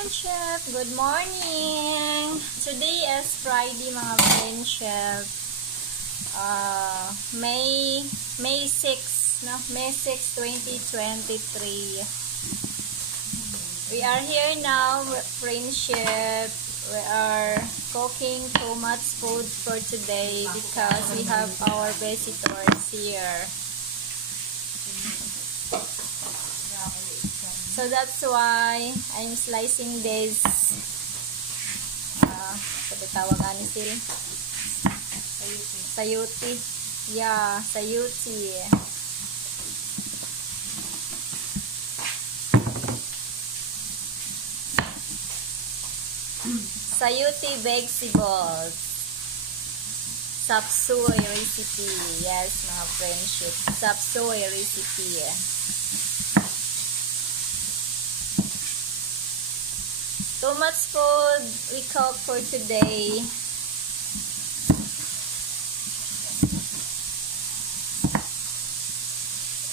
friendship! Good morning! Today is Friday mga friendship. May 6, no? May 6, 2023. We are here now, friendship. We are cooking too much food for today because we have our visitors here. So that's why I'm slicing this tawag ani sil sayuti. Yeah, sayuti. Sayuti vegetables. Sapsoy recipe. Yes, mga friendship. Sapsoy recipe. Too much food we cook for today.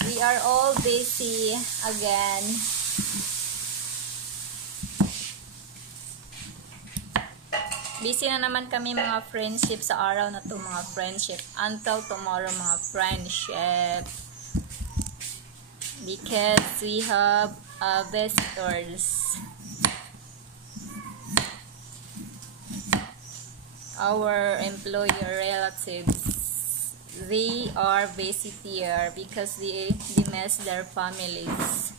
We are all busy again. Busy na naman kami mga friendship sa araw na to mga friendship. Until tomorrow mga friendship. Because we have visitors. Our employer relatives, they are busy here because they miss their families.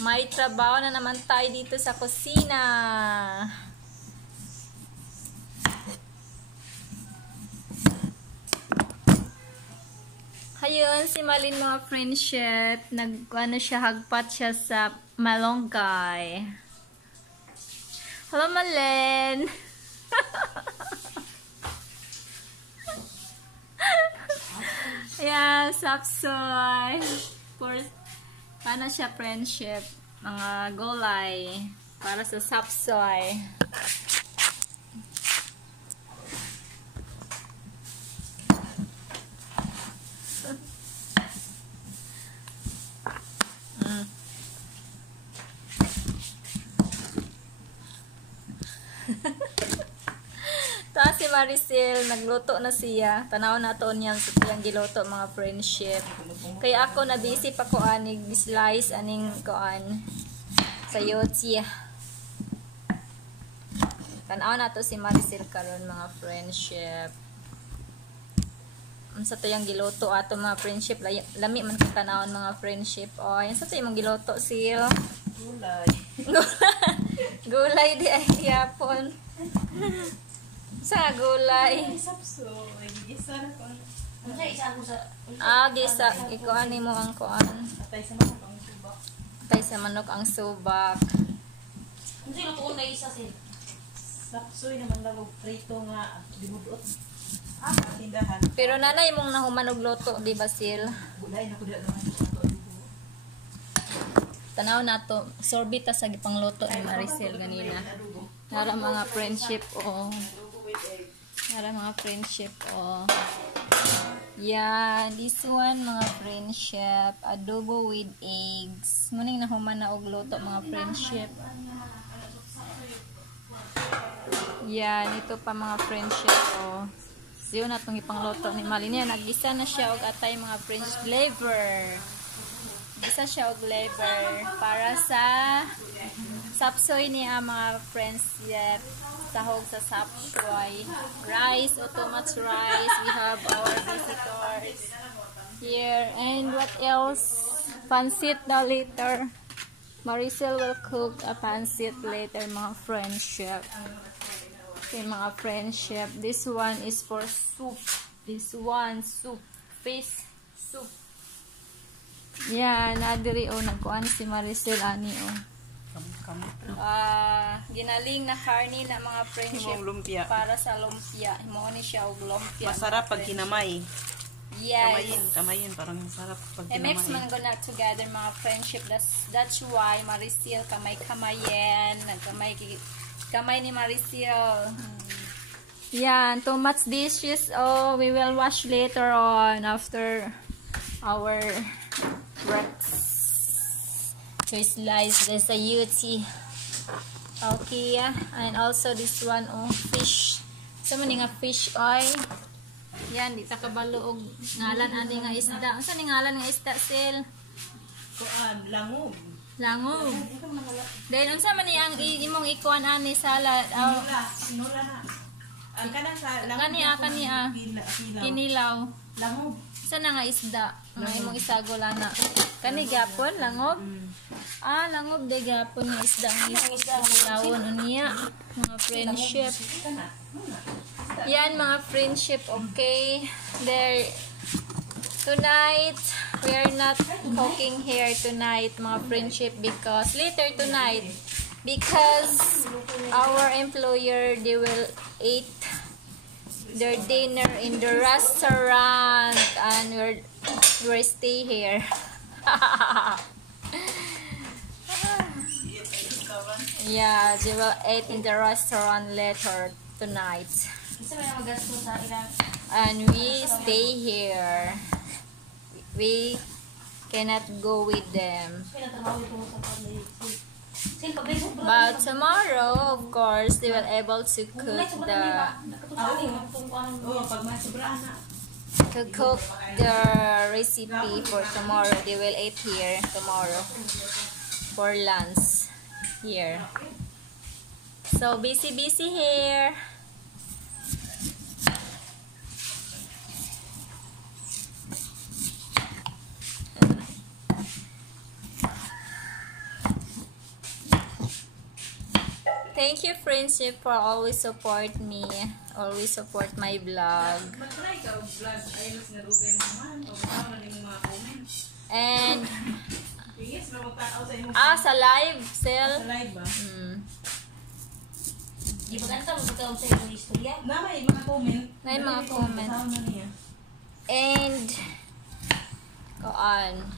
May trabaho na naman tayo dito sa kusina. Ayun, si Malin mga friendship. Hagpat siya sa malunggay. Hello, Malin! Yeah, sapsoy. Paano siya friendship? Mga gulay para sa sapsoy. Tapos si Maricel, nagluto na siya. Tanaw na to niya sa tiyang giluto mga friendship. Kaya ako na busy pa ko anig slice aning koan sayotsi. Tanaw na to si Maricel karon mga friendship. Sa tiyang giluto ato mga friendship, lami man kung tanawon mga friendship. O, yan sa tiyang giluto sil. Gulay. Gulay di ay yapon. Sa gulay. Gisa na ko. Gisa. Ikuan mo ang kuan. Atay sa manok ang subak. Atay sa manok ang subak. Ano yung tuon na isa sin? Sapsoy naman lang prito nga dimudot. Tindahan. Pero nanay mong nahumanog luto, di ba sil? Gulay na kuda naman ito. Tanaw na to. Sorbita sa gipang luto ni Maricel ganina. Nara mga friendship o. Nara mga friendship o. Yeah, this one mga friendship. Adobo with eggs. Muning nahuman na og luto mga friendship. Yeah, nito pa mga friendship o. Siyo na itong ipangluto ni Malin. Yan, naggisa na siya og atay mga friendship flavor. Gisa siya og flavor para sa sapsoy niya mga friends. Yep, sahog sa sapsoy. Rice, o too much rice. We have our visitors here. And what else? Pansit na later. Maricel will cook a pansit later mga friendship. Okay mga friendship. This one is for soup. This one soup. Fish soup. Yeah, nadiri o nagkuhan si Maricel ani o. Ginaling na karni na mga friendship lumpia. Para sa lumpia. Himo ni siya og lumpia. Masarap pag kinamay. Yes. Kamayin, parang sarap pag I-mix man ko na together mga friendship. That's why Marisil kamay-kamayin. Kamay ni Marisil. Yan, too much dishes. Oh, we will wash later on after our breakfast. Here's slice. There's a yuti. Okay, and also this one, oh, fish. Sa man nga fish oil. Yan, di ta kabalo og ngalan ani nga isda. Unsa ni ngalan nga isda, Sil? Langob. Langob. Then unsa man ni ang imong ikuan ani salad? Sinula na. Ang kanang sa Kaniya. Kinilaw. Langob. Sa na nga isda? Nga imong isagol ana. Kani gapon langob? Langob de gapon nga isda ng lawon unya. Mga friendship. Yan mga friendship, okay. There tonight we are not cooking here tonight mga friendship because later tonight because our employer they will eat their dinner in the restaurant and we're stay here. Yeah, they will eat in the restaurant later tonight. And we stay here. We cannot go with them. But tomorrow, of course, they will able to cook the recipe for tomorrow. They will eat here tomorrow for lunch here. So busy here. Thank you, friendship, for always support me, always support my vlog. And sa live, Sel. Sa live ba? Di ba ganito mo sa yung istorya? May mga comment. May mga comment. And go on.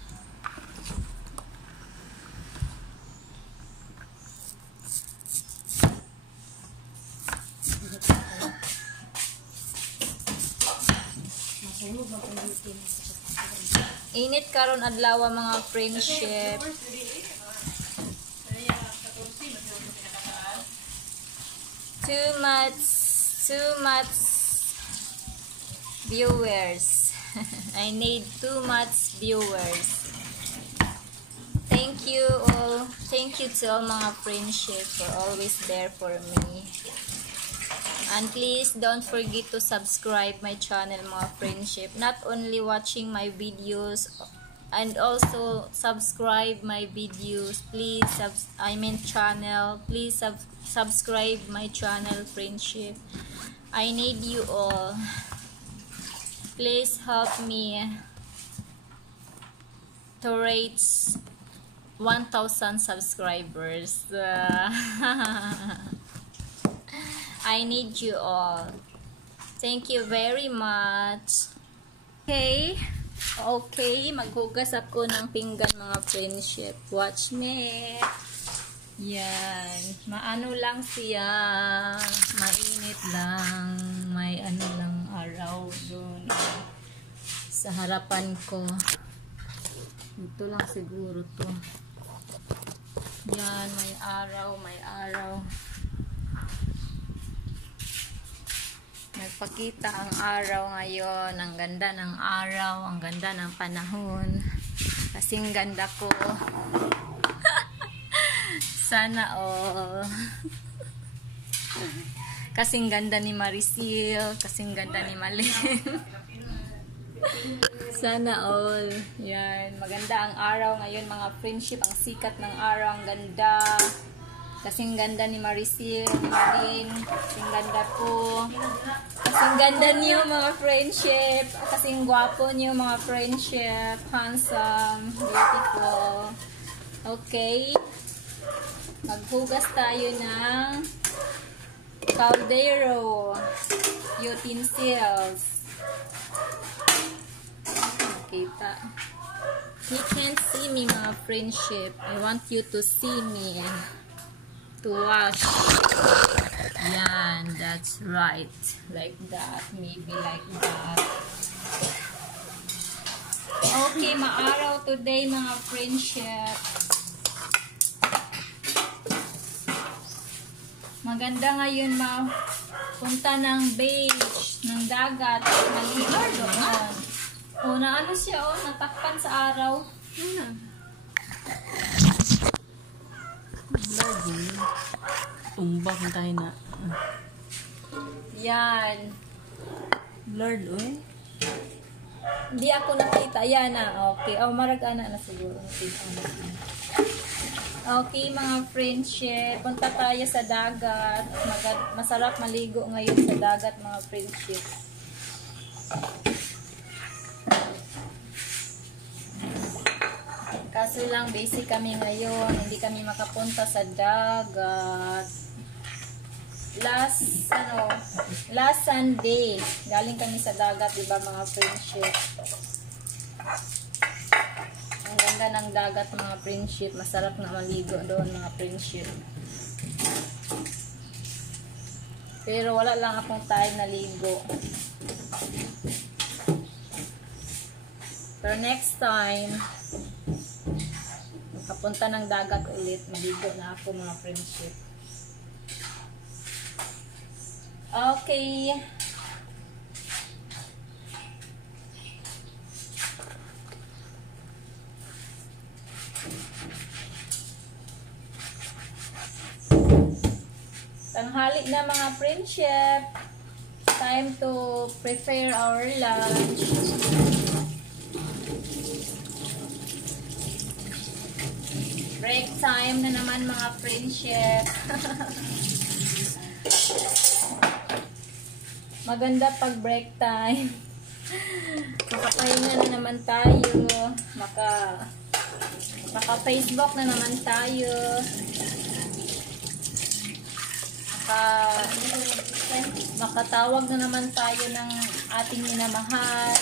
Init karon adlawa mga friendship. Too much viewers. I need too much viewers. Thank you all. Thank you to all mga friendship for always there for me. And please don't forget to subscribe my channel mga friendship. Not only watching my videos and also subscribe my videos. Please channel. Please subscribe my channel friendship. I need you all. Please help me to reach 1,000 subscribers. I need you all. Thank you very much. Okay, maghugas ako ng pinggan mga friendship. Watch me. Yan. Maano lang siya. Mainit lang. May ano lang araw doon. Sa harapan ko. Ito lang siguro to. Yan, may araw, may araw. Nagpakita ang araw ngayon. Ang ganda ng araw, ang ganda ng panahon. Kasing ganda ko. Sana all. Kasing ganda ni Marisil, kasing ganda ni Malin. Sana all. Yan, maganda ang araw ngayon mga friendship. Ang sikat ng araw, ang ganda. Kasing ganda ni Marisil, ni Malin. Kasing ganda ko. Kasing ganda niyo mga friendship. Kasing gwapo niyo mga friendship. Handsome, beautiful. Okay. Maghugas tayo ng caldero utensils. makita. You can't see me, mga friendship. I want you to see me. To wash. Yan, that's right. Like that. Maybe like that. Okay, maaraw today, mga friendship. Maganda ngayon, punta ng beach, ng dagat, malibar doon. O, na ano siya, o, natakpan sa araw. Tumbak tayo na. Yan. Blurred, oy. Hindi ako nakita. Yan na. Okay. O, marag-ana na siguro. Okay, mga friendship. Punta tayo sa dagat. Masarap maligo ngayon sa dagat, mga friendship. Kaso lang, busy kami ngayon. Hindi kami makapunta sa dagat. Last Sunday, galing kami sa dagat, diba, mga friendship? Ang ganda ng dagat, mga friendship. Masarap na maligo doon, mga friendship. Pero wala lang akong time na ligo. Pero next time, makapunta ng dagat ulit, maligo na ako, mga friendship. Okay. Tanghali na, mga friendship. Time to prepare our lunch. Break time na naman, mga friendship. Maganda pag break time. Makapahinga na naman tayo. Maka-Facebook na naman tayo. Makatawag na naman tayo ng ating minamahal.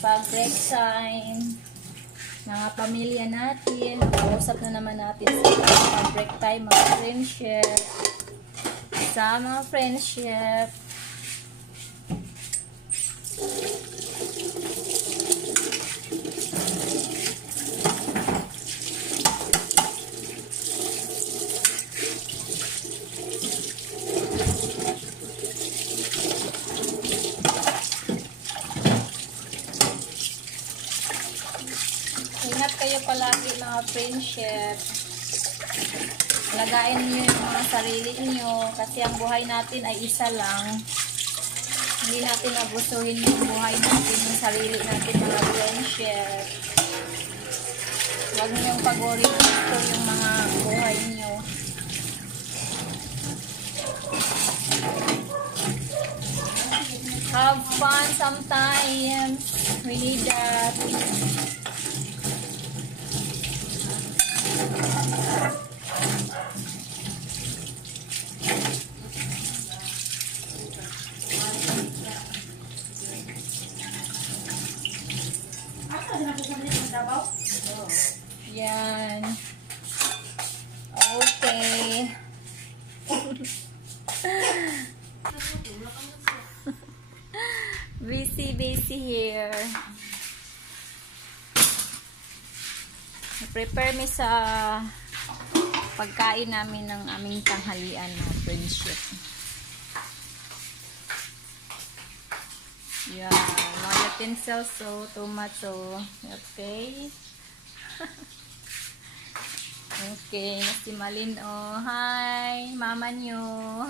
Pag break time. Mga pamilya natin. Makausap na naman natin sa break time, mga friendship. Sa mga friendship. Ingat kayo palagi, mga friendship. Lagain niyo yung mga sarili niyo kasi ang buhay natin ay isa lang. Hindi natin abusuhin yung buhay natin, yung sarili natin, mga friendship. Huwag niyong pag-worry dito yung mga buhay niyo. Have fun sometimes. We need that. Yan. Okay. busy here. Prepare me sa pagkain namin ng aming tanghalian, mga friendship. Yeah, mga utensils, so tomato. Okay. Okay, si Malin, oh, hi, mama nyo.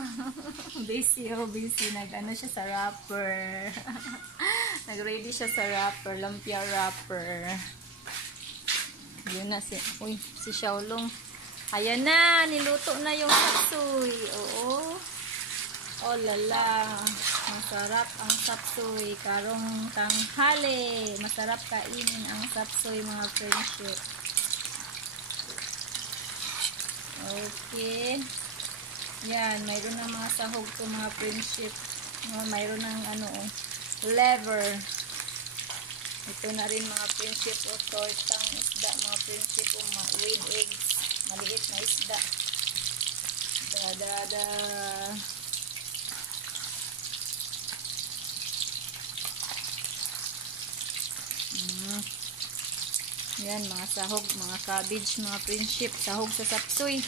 Busy, busy. Nag-ano siya sa wrapper. Nag-ready siya sa wrapper, lumpia wrapper. Yun na si, uy, si Xiaolong. Ayan na, niluto na yung sapsuy. Oo. Oh, lala. Masarap ang sapsuy. Karong tanghali. Masarap kainin ang sapsuy, mga friendship. Okay. Yan, mayroon ng mga sahog to, mga friendship. Mayroon ng ano, lever. Ito na rin mga friendship o tortang isda, mga friendship o with eggs. Maliit na isda. Da. Yan, mga sahog, mga cabbage, mga friendship. Sahog sa sapsoy.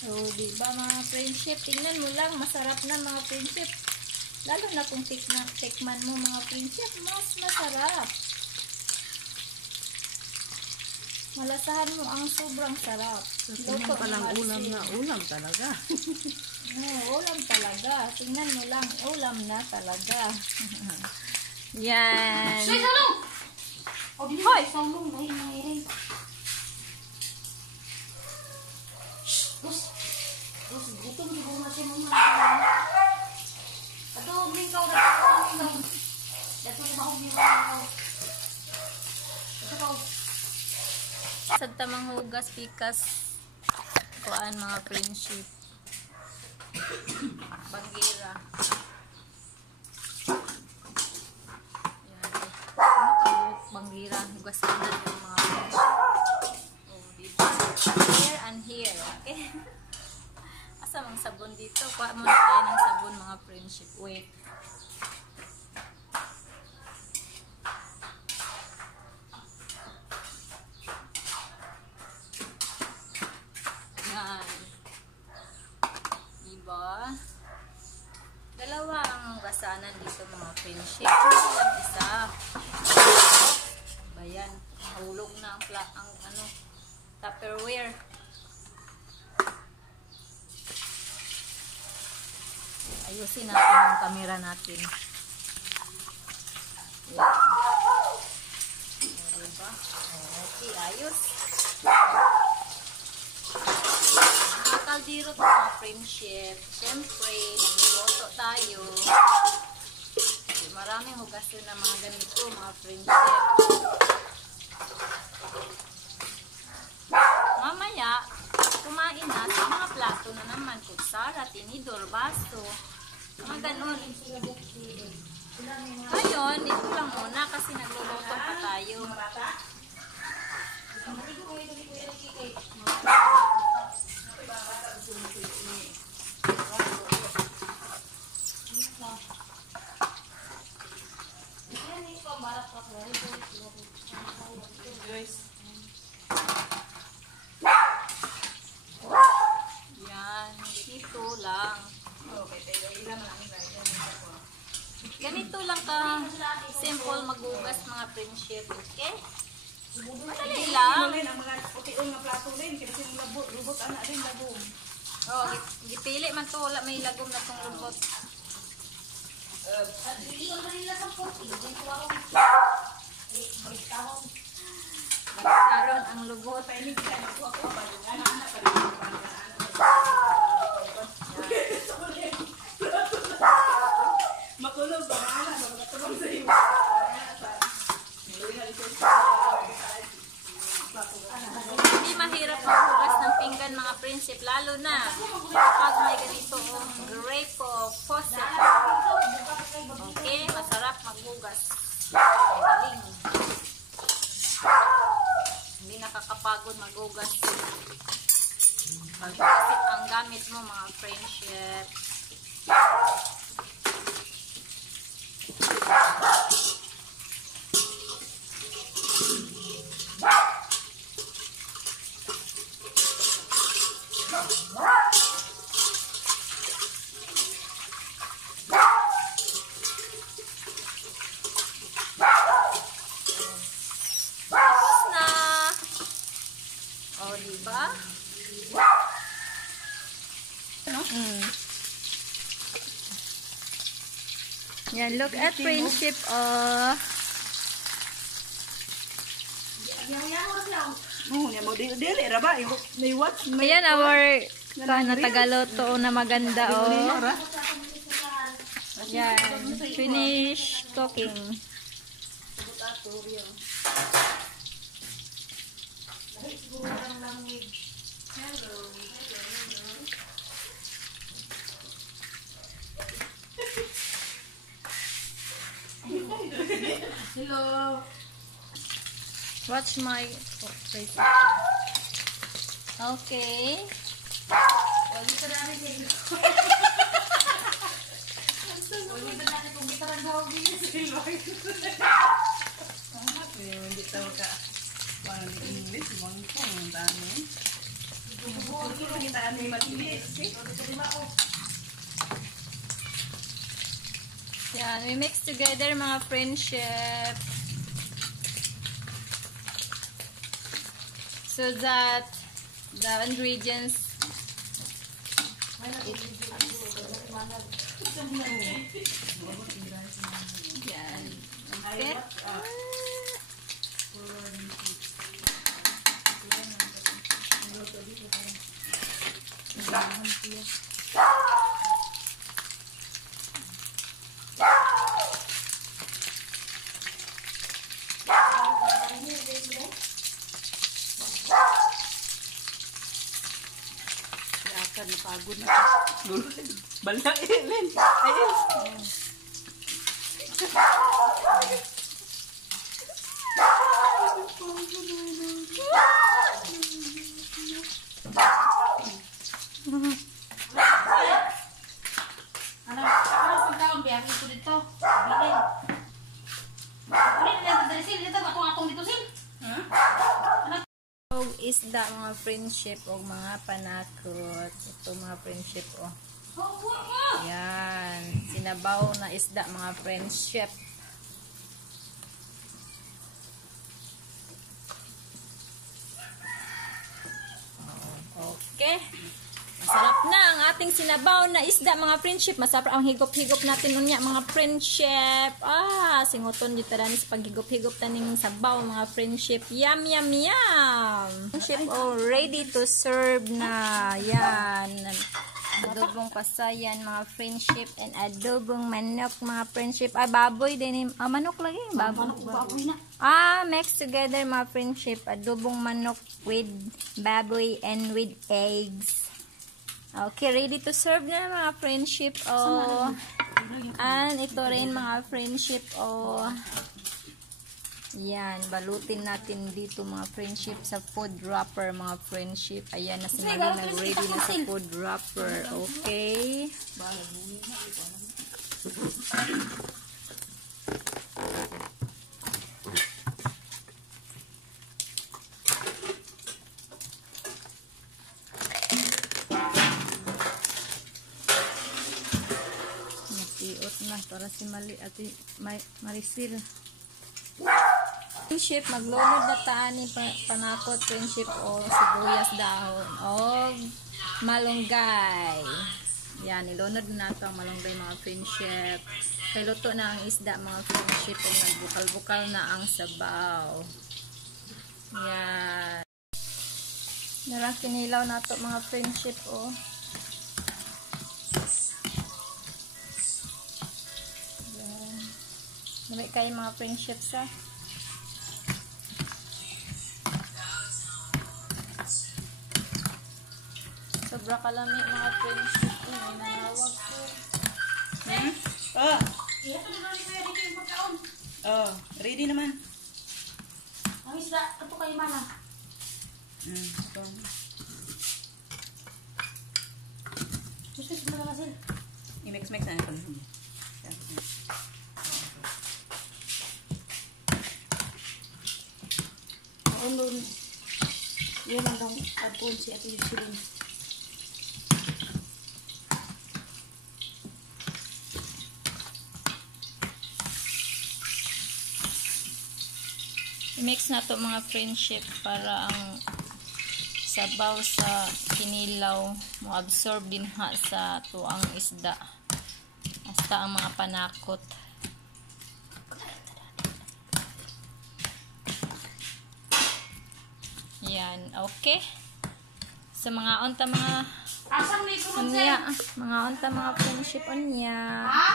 So, diba mga friendship, tingnan mo lang, masarap na mga friendship. Lalo na kung tikman mo mga friendship, mas masarap. Malasahan mo ang sobrang sarap. Luto palang ulam na ulam talaga. No, ulam talaga. Tingnan mo lang, ulam na talaga. Yan. Soy, salong! O, di ba? Salong, nahihirin. Terus gutom di bunga si mama. Aduh, mingkau dah. Dato di mahog ni kau. Ito kau. Sa tamang hugas pikas kuan mga friendship. Bangira. Yan. Bangira, hugasan na yung mga friendship. Oh, dito. Here and here. Okay? Asa mang sabon dito? Kuha muna tayo ng sabon mga friendship. Wait. Yan. Diba? Dalawa ang gasanan dito mga friendship. Hindi lang isa. Bayan. Hulog na ang ano, Tupperware. Ayusin natin yung camera natin. Yan. Diba? Okay, ayos. Mga kaldero to mga friendship. Siyempre, nagluluto tayo. Maraming hugasin na mga ganito mga friendship. Mamaya, kumain na sa mga plato na naman. Kutsara, tinidor, baso. Mga ganun. Ngayon, dito lang muna kasi nagluluto pa tayo. Yan, dito lang. Ganito lang ka simple maghugas mga friendship, okay? Madali lang. Ang mga puti-on nga plato din kasi lubot anak din lagom. Oh, gipili man to, wala may lagom na tong lubot. Iyon na nila sa puti. Karon ang lubot. Painin kita ako ba yung anak pa rin. Makulog ba anak magtulong sa iyo. Hindi mahirap maghugas ng pinggan mga prinsip, lalo na kapag may ganitong grape o faucet. Okay, masarap maghugas. Ang galing. Hindi nakakapagod maghugas. Maghugasit ang gamit mo mga friendship. Tapos na. O, diba? Yan, look at friendship. Oh, niya mo dili ra ba? May what? Ayan, our Ikaw na tagaluto na maganda oh. Yan. Finish cooking. Hello. Watch my face. Okay. Wali pa namin kayo. Wali pa natin kung gitarang gawag din sila. Hindi tawag ka. Parang English, mga kong ang dami. Kita namin malinis. Yan, we mix together mga friendship. So that the ingredients yan. Okay. Napagod na. Balik Ellen. Ayun. Ano pagkaon biyahe ko dito? Bilin. Bilin na dito sil dito atong dito sil. Og isda mga friendship o mga panakot. Ito mga friendship oh. Yan, sinabaw na isda mga friendship. Okay. Masarap na ang ating sinabaw na isda mga friendship. Masarap ang higop-higop natin unya mga friendship. Singuton dito rin sa paghigop-higop taning sabaw mga friendship. Yum, yum, yum. Friendship ready to serve na. Yan. Adobong pasayan mga friendship and adobong manok mga friendship. Baboy din. Manok lagi. Baboy na. Mix together mga friendship. Adobong manok with baboy and with eggs. Okay, ready to serve na mga friendship. And ito rin mga friendship. Yan, balutin natin dito mga friendship sa food wrapper mga friendship. Ayan na si Mali na ready na sa food wrapper. Okay. Natiot na para si Mali at Marisil. Friendship, maglunod na taan ni panakot friendship o sibuyas dahon o malunggay. Yan, ilunod na ito ang malunggay mga friendship. Kay luto na ang isda mga friendship o nagbukal-bukal na ang sabaw. Yan. Narang kinilaw na ito mga friendship o. Yan. Namay kayo mga friendship sa. Sobra kalami mga friendship. May nanawag ko. Ilan na naman kaya dito yung pagkaon? Ready naman. Ang isda, ito kayo mana. Gusto mo na sil. I-mix-mix na ito. Doon. Yan ang dang adpon si Ate Yusilin. I-mix na to mga friendship para ang sabaw sa kinilaw mo absorb din ha sa tuang isda. Hasta ang mga panakot. Yan, okay. Sa mga onta mga Asang ni sulod Unya, mga unta mga friendship unya. Ha?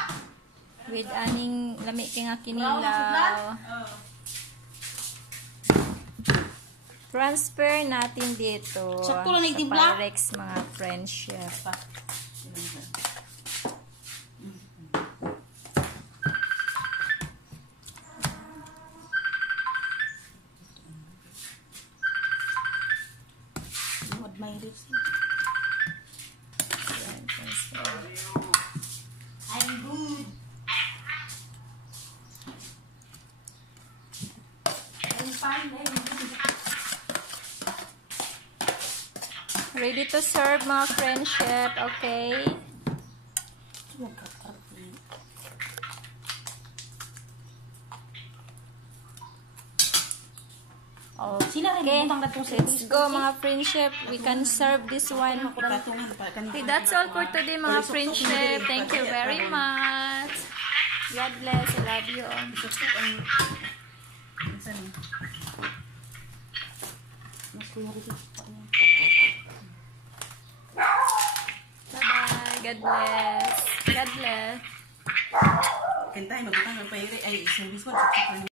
With aning lami kay nga Brown na sudlan? kinilaw. Transfer natin dito. Sakto lang sa nagtimpla? Parex mga friendship. Lord, may lips. Yan, transfer. I'm good. I'm fine, I'm good. Ready to serve mga friendship, okay? Sila rin Okay, butang datong sa let's go mga friendship. We can serve this one. Okay, that's all for today mga friendship. Thank you very much. God bless. I love you all. Bye-bye. God bless. God bless. Kantay, magutang ng pahiri. Ay, service mo.